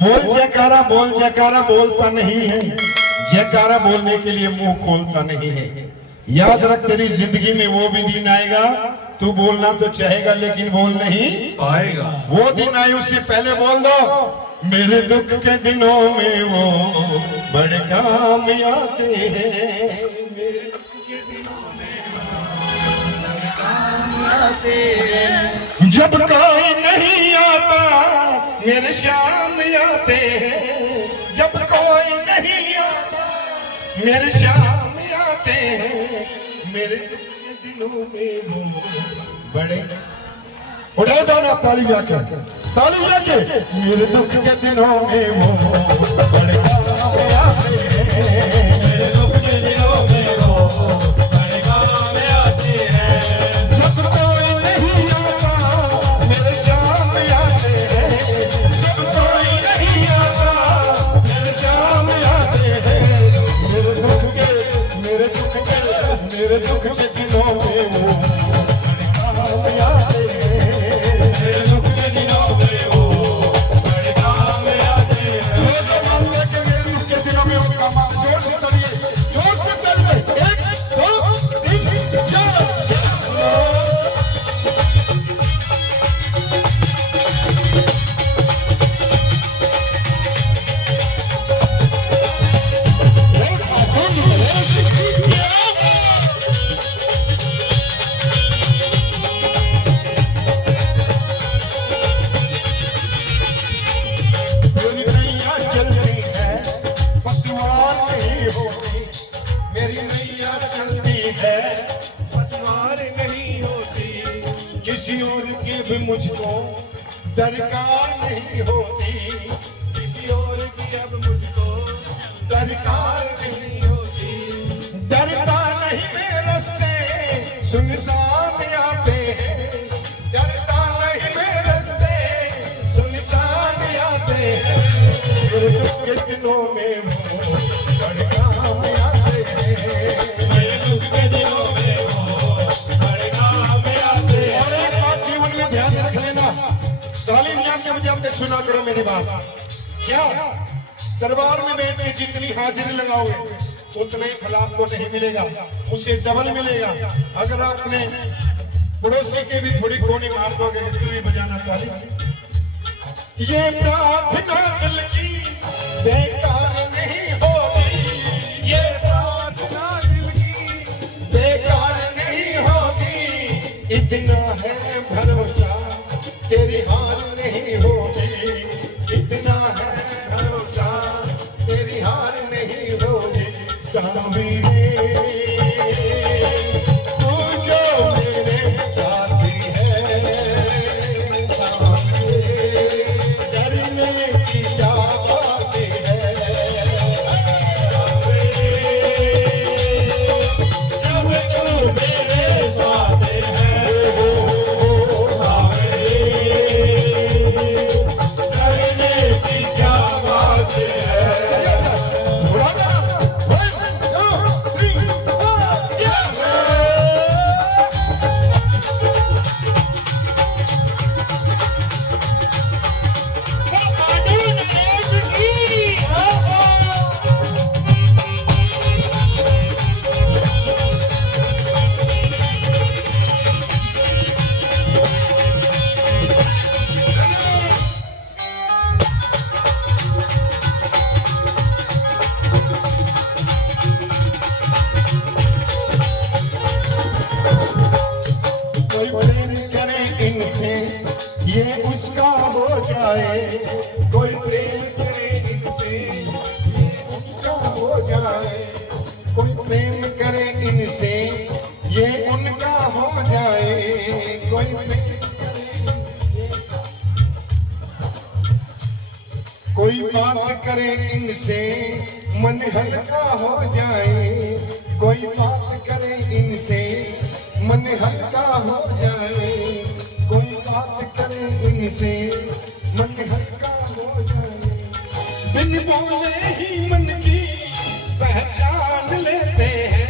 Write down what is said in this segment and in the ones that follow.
बोल जयकारा बोलता नहीं है, जयकारा बोलने के लिए मुंह खोलता नहीं है। याद रख, तेरी जिंदगी में वो भी दिन आएगा, तू बोलना तो चाहेगा लेकिन बोल नहीं पाएगा। वो दिन आए उससे पहले बोल दो, मेरे दुख के दिनों में वो बड़े काम आते हैं, मेरे दुख के दिनों में बड़े काम आते हैं। जब कोई नहीं आता मेरे शाम आते हैं, जब कोई नहीं आता मेरे शाम आते हैं, मेरे दुख के दिनों में वो बड़े उड़ा दो ना ताली जाके, ताली जाके। मेरे दुख के दिनों में वो बड़े काम आते हैं, मेरे दुख के दिनों में वो बड़े काम आते हैं। जब कोई नहीं आता मेरे शाम आते हैं, जब कोई नहीं आता मेरे शाम आते हैं, मेरे दुख के दिनों में वो बड़े काम आते हैं, मेरे दुख के दिनों में वो बड़े काम आते हैं। मेरे दुख के दिनों में वो काम। जोर से चलिए, जोर से चलिए। 1 2 3 4 मेरी नैया चलती है पतवार नहीं होती, मेरी नैया चलती है पतवार नहीं होती, किसी और की भी मुझको दरकार नहीं होती, किसी और की अब मुझको दरकार नहीं होती। डरता नहीं मैं रास्ते सुनसान आते हैं, डरता नहीं मैं रास्ते सुनसान आते हैं, मेरे दुख के दिनों में वो बड़े काम आते हैं, मेरे दुख के दिनों में वो बड़े काम आते हैं। और एक बात जीवन में ध्यान रख लेना, साली मियां के बजाते सुना करो मेरी बात। क्या दरबार में बैठ के जितनी हाजिरी लगाओगे उतने फल आपको नहीं मिलेगा, उससे डबल मिलेगा। अगर आपने पड़ोसी के भी थोड़ी कोनी मार दोगे तो भी बजाना ताली। ये प्रार्थना दिल की बेकार नहीं होगी, ये प्रार्थना दिल की बेकार नहीं होगी, इतना है भरोसा तेरी हार नहीं होगी, इतना है भरोसा तेरी हार नहीं होगी। सामने तू जो मेरे साथी है, सामने डरने की क्या बात है, जब तू मेरे साथ है, डरने की क्या बात है। ये उसका हो जाए, कोई प्रेम करे इनसे ये उसका हो जाए, कोई प्रेम करे इनसे ये उनका हो जाए, कोई प्रेम करे, कोई बात करे इनसे मन हल्का हो जाए, कोई बात करे इनसे मन हल्का हो जाए, कोई बात करे इनसे मन हल्का हो जाए। बिन बोले ही मन की पहचान लेते हैं,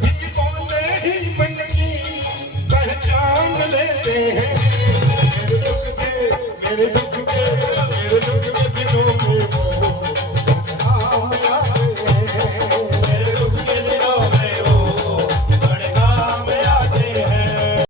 बिन बोले ही मन की पहचान लेते हैं,